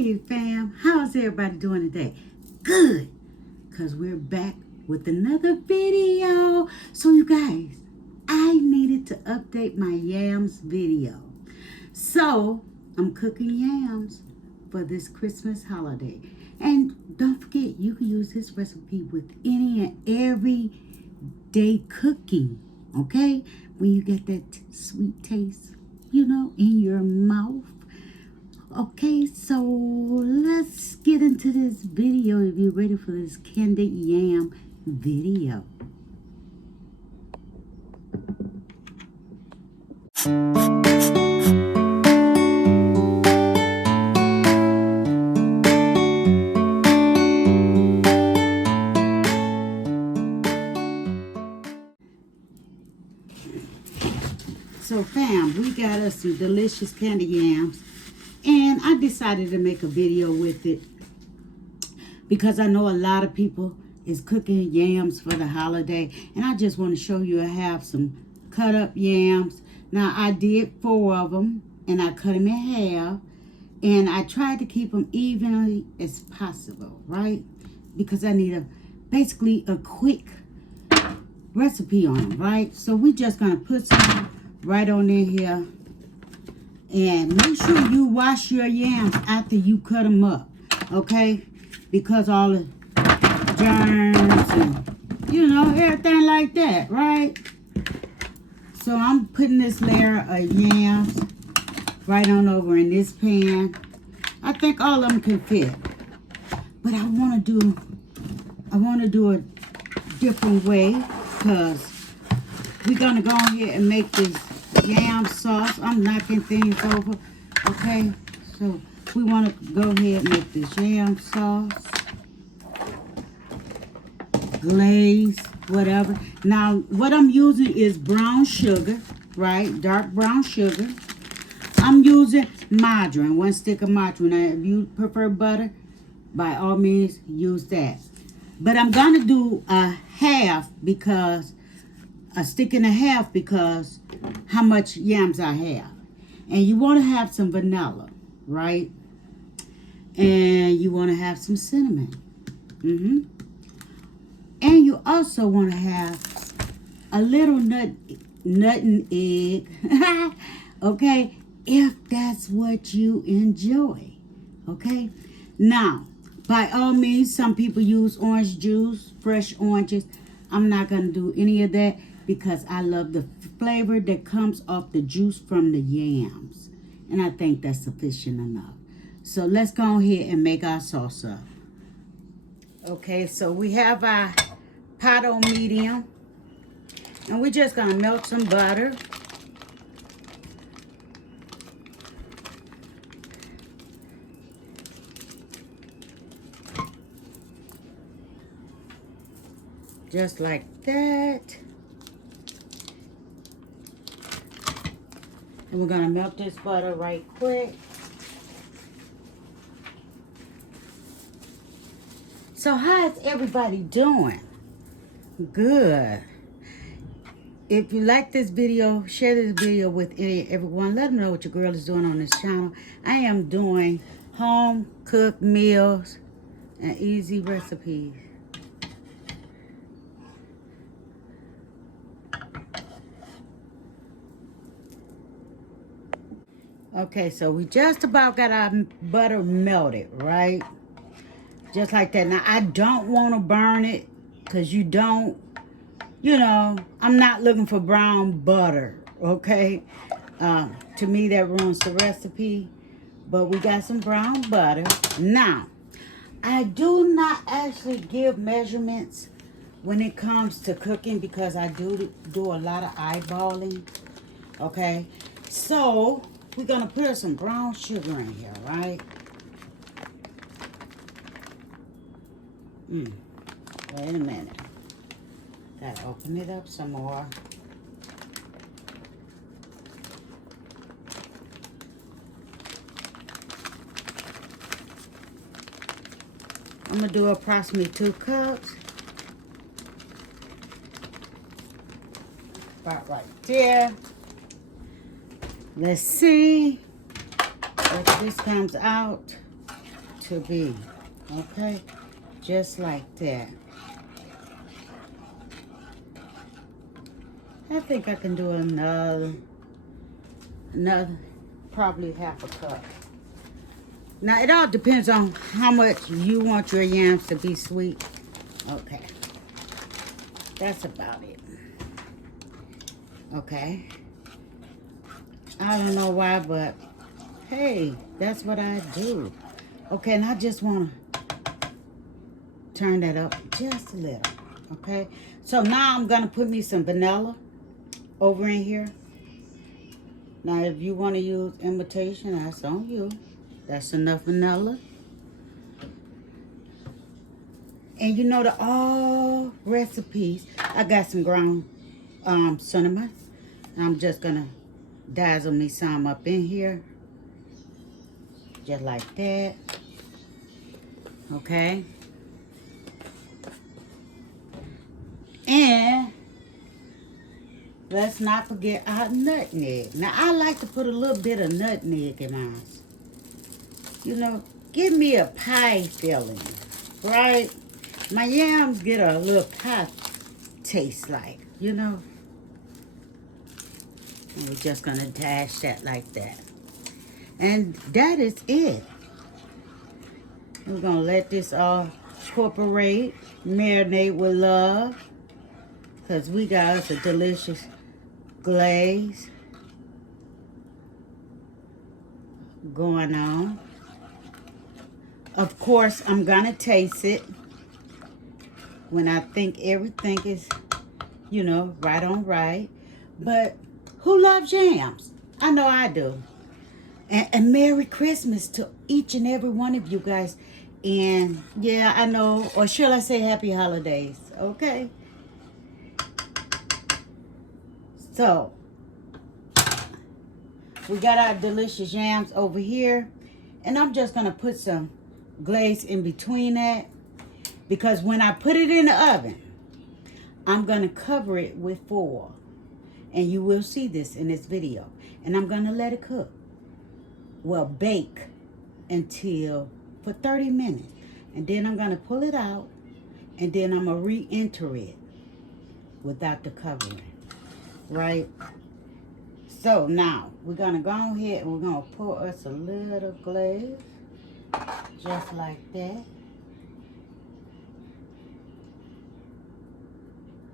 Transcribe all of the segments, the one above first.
Hey fam, how's everybody doing today? Good, because we're back with another video. So you guys, I needed to update my yams video. So I'm cooking yams for this Christmas holiday. And don't forget, you can use this recipe with any and every day cooking, okay? When you get that sweet taste, in your mouth. Okay, so let's get into this video if you're ready for this candied yam video. So fam, we got us some delicious candied yams. And I decided to make a video with it because I know a lot of people is cooking yams for the holiday. And I just want to show you I have some cut up yams. Now I did 4 of them and I cut them in half. And I tried to keep them evenly as possible, right? Because I need basically a quick recipe on them, right? So we're just going to put some right on in here. And make sure you wash your yams after you cut them up, okay? Because all the germs and, everything like that, right? So I'm putting this layer of yams right on over in this pan. I think all of them can fit. But I want to do a different way because we're going to go ahead and make this yam sauce. I'm knocking things over. Okay, so we want to go ahead and make this yam sauce, glaze, whatever. Now what I'm using is brown sugar, right? Dark brown sugar. I'm using margarine, 1 stick of margarine. Now if you prefer butter, by all means use that. But I'm gonna do a stick and a half because how much yams I have. And you want to have some vanilla, right? And you want to have some cinnamon. And you also want to have a little nutmeg, okay? If that's what you enjoy, okay? Now, by all means, some people use orange juice, fresh oranges. I'm not going to do any of that because I love the flavor that comes off the juice from the yams. And I think that's sufficient enough. So let's go ahead and make our sauce up. Okay, so we have our pot on medium. And we're just going to melt some butter. Just like that. And we're going to melt this butter right quick. So how is everybody doing? Good. If you like this video, share this video with everyone. Let them know what your girl is doing on this channel. I am doing home cooked meals and easy recipes. Okay, so we just about got our butter melted, right? Just like that. Now, I don't want to burn it because you don't, I'm not looking for brown butter, okay? To me, that ruins the recipe. But we got some brown butter. Now, I do not actually give measurements when it comes to cooking because I do a lot of eyeballing, okay? So we're going to put some brown sugar in here, right? Wait a minute. Gotta open it up some more. I'm going to do approximately 2 cups. About right there. Let's see if this comes out. to be. Okay? Just like that. I think I can do another, probably half a cup. Now, it all depends on how much you want your yams to be sweet. Okay. That's about it. Okay. I don't know why, but hey, that's what I do. Okay, and I just want to turn that up just a little. Okay. So now I'm going to put me some vanilla over in here. Now, if you want to use imitation, that's on you. That's enough vanilla. And you know, the all recipes, I got some ground cinnamon. I'm just going to dazzle me some up in here. Just like that. Okay. And let's not forget our nutmeg. Now, I like to put a little bit of nutmeg in mine. You know, give me a pie filling, right? My yams get a little pie taste like, you know. And we're just going to dash that like that. And that is it. We're going to let this all incorporate, marinate with love. Because we got us a delicious glaze going on. Of course, I'm going to taste it when I think everything is, you know, right on right. But who loves yams? I know I do. And Merry Christmas to each and every one of you guys. And yeah, I know, or shall I say Happy Holidays? Okay. So, we got our delicious yams over here. And I'm just going to put some glaze in between that. Because when I put it in the oven, I'm going to cover it with foil. And you will see this in this video. And I'm going to let it cook. Well, bake for 30 minutes. And then I'm going to pull it out. And then I'm going to re-enter it without the covering. Right? So now, we're going to go ahead and we're going to pour us a little glaze. Just like that.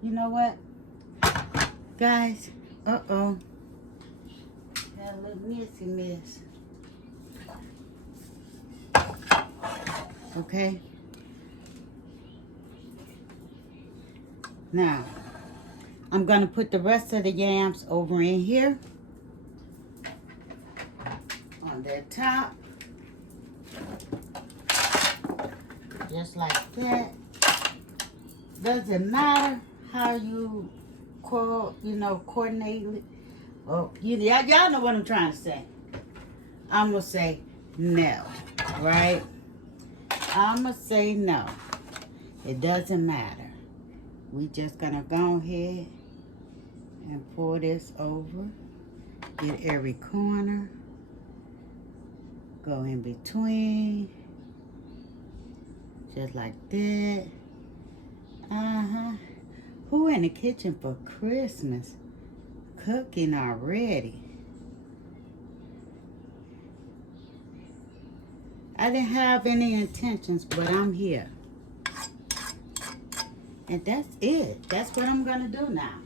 You know what? Guys, uh-oh. Got a little mess. Okay? Now, I'm going to put the rest of the yams over in here. On that top. Just like that. Doesn't matter how you coordinate it. Oh, y'all know what I'm trying to say. I'm going to say no, right? I'm going to say no. It doesn't matter. We just going to go ahead and pour this over. Get every corner. Go in between. Just like that. Who in the kitchen for Christmas? Cooking already. I didn't have any intentions, but I'm here. And that's it. That's what I'm going to do now.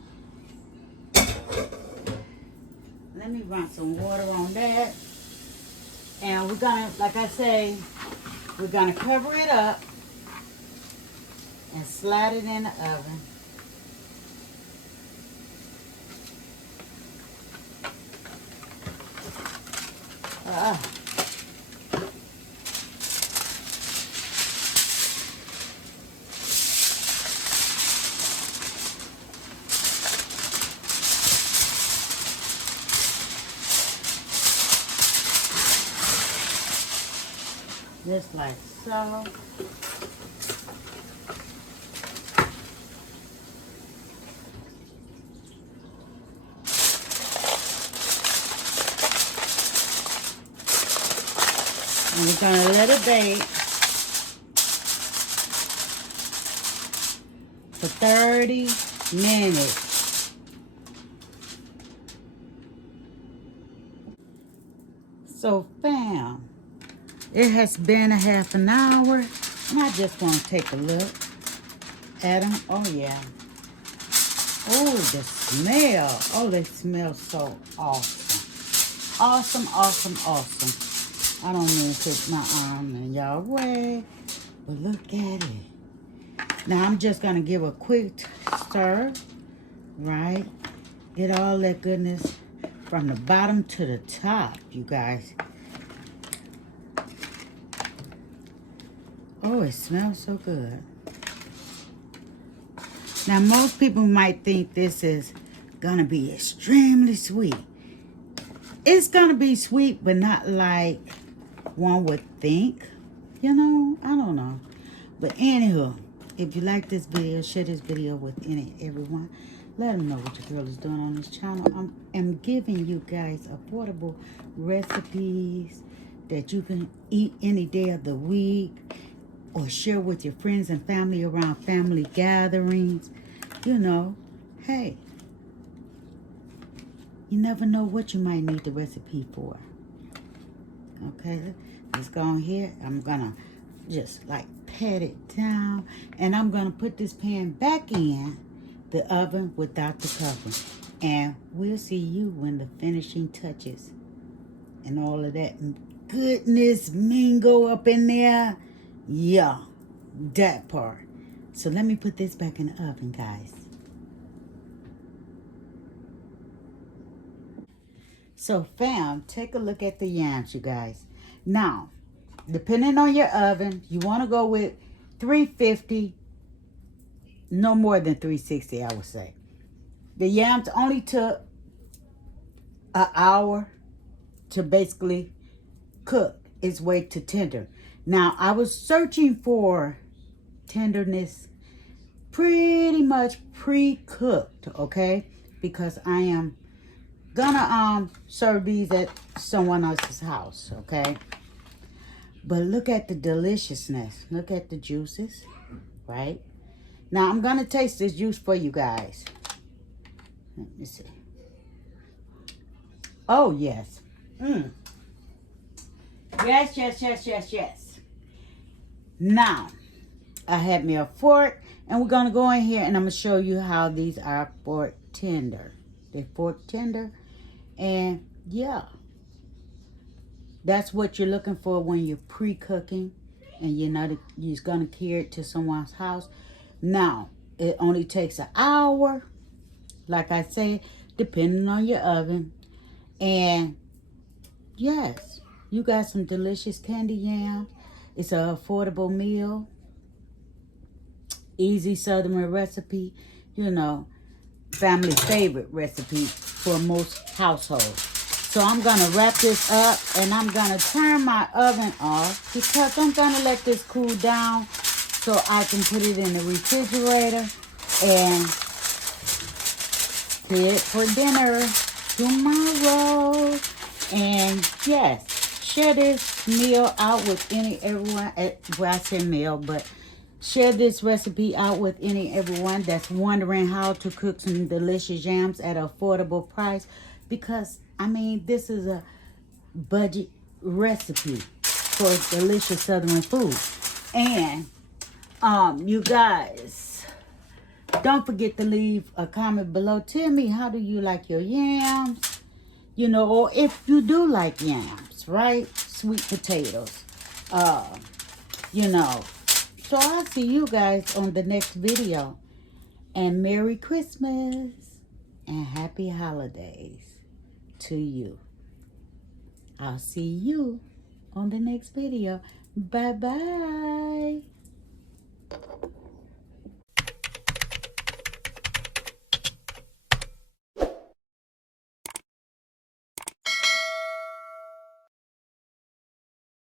Let me run some water on that. And we're going to, like I say, we're going to cover it up and slide it in the oven. Just like so. And we're going to let it bake for 30 minutes. So, fam, it has been a half an hour, and I just want to take a look at them. Oh, yeah. Oh, the smell. Oh, they smell so awesome. Awesome, awesome, awesome. I don't mean to put my arm in y'all way, but look at it. Now, I'm just going to give a quick stir, right? Get all that goodness from the bottom to the top, you guys. Oh, it smells so good. Now, most people might think this is going to be extremely sweet. It's going to be sweet, but not like one would think. You know, I don't know. But anywho, if you like this video, share this video with everyone. Let them know what your girl is doing on this channel. I'm giving you guys affordable recipes that you can eat any day of the week, or share with your friends and family around family gatherings. You know, hey, you never know what you might need the recipe for. Okay, let's go on here. I'm gonna just like pat it down, and I'm gonna put this pan back in the oven without the cover, and we'll see you when the finishing touches and all of that goodness mingle up in there. Yeah, that part. So let me put this back in the oven, guys. So, fam, take a look at the yams, you guys. Now, depending on your oven, you want to go with 350, no more than 360, I would say. The yams only took an hour to basically cook its way to tender. Now, I was searching for tenderness pretty much pre-cooked, okay? Because I am gonna serve these at someone else's house, okay? But look at the deliciousness. Look at the juices, right? Now, I'm gonna taste this juice for you guys. Let me see. Oh, yes. Yes, yes, yes, yes, yes. Now, I had me a fork, and we're going to go in here, and I'm going to show you how these are fork tender. They're fork tender, and yeah, that's what you're looking for when you're pre-cooking, and you're not, you're going to carry it to someone's house. Now, it only takes an hour, like I said, depending on your oven, and yes, you got some delicious candy yams. It's an affordable meal. Easy Southern recipe. You know, family favorite recipe for most households. So I'm going to wrap this up, and I'm going to turn my oven off because I'm going to let this cool down so I can put it in the refrigerator and see it for dinner tomorrow. And yes, share this meal out with everyone. Well, I say meal, but share this recipe out with everyone that's wondering how to cook some delicious yams at an affordable price. Because, I mean, this is a budget recipe for delicious Southern food. And, you guys, don't forget to leave a comment below. Tell me, how do you like your yams? You know, or if you do like yams, right? Sweet potatoes. You know. So I'll see you guys on the next video. And Merry Christmas and Happy Holidays to you. I'll see you on the next video. Bye-bye.